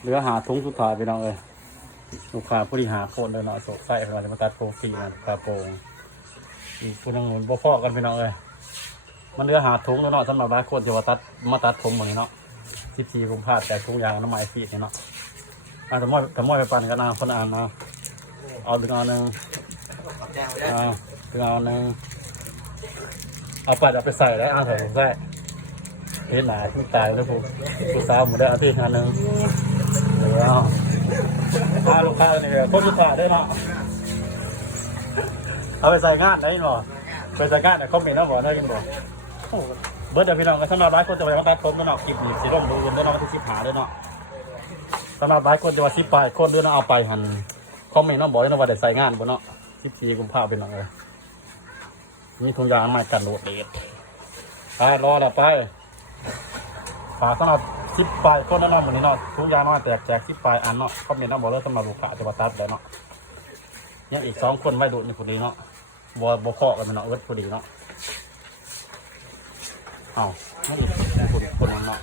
เหลือหาถุงสุดท้ายไปน้องเลยลูกค้าผู้ที่หาโคนเลยเนาะโศกไส้เราจะมาตัดโปรฟีนั่นตาโปงอีกคนนึงมันบ่พอกันไปน้องเลยมันเหลือหาถุงแล้วเนาะสำหรับร้านโคนจะมาตัดผมหมดเลยเนาะ14 กุมภาพันธ์แต่ถุงยางน้ำไม้ฟีดเนาะแต่ม้อยไปปั่นกันนะคนอ่านนะเอาดึงเอาหนึ่งดึงเอาหนึ่งเอาปัดเอาไปใส่แล้วเอาใส่ผมใส่เห็นหนาที่ตายแล้วผู้สาวหมดได้เอาที่อันหนึ่งเดี๋ยวลูกค้าเนี่ยคนลูกค้าได้เนาะเอาไปใส่งานได้หรอไปใส่งานแต่คอมเมนต์นะบอกได้กันบอกเบิร์ดเดี๋ยวพี่น้องกันสำหรับหลายคนจะไปมาตัดผมเนาะคลิปนี้สีร่มดูกันได้เนาะที่10 หาด้วยเนาะสำหรับหลายคนจะว่า10 ปลายคนด้วยเนาะเอาไปหันคอมเมนต์เนาะบอกได้ว่าได้ใส่งานบนเนาะ14 กุมภาพันธ์เป็นเนาะเลยมีทุนยางมากันโดดเด็ดไปรอแล้วไปฝากสำหรับ10 ปลายคนเนาะเหมือนนี้เนาะทุนยางมาแจก10 ปลายอันเนาะคอมเมนต์เนาะบอกเลยสำหรับลูกค้าจะมาตัดแล้วเนาะยังอีก2 คนไว้ดูนี่พอดีเนาะบ่เคาะกันเนาะเอิร์ดพอดีเนาะอ้าวนี่อีกคนนึงเนาะ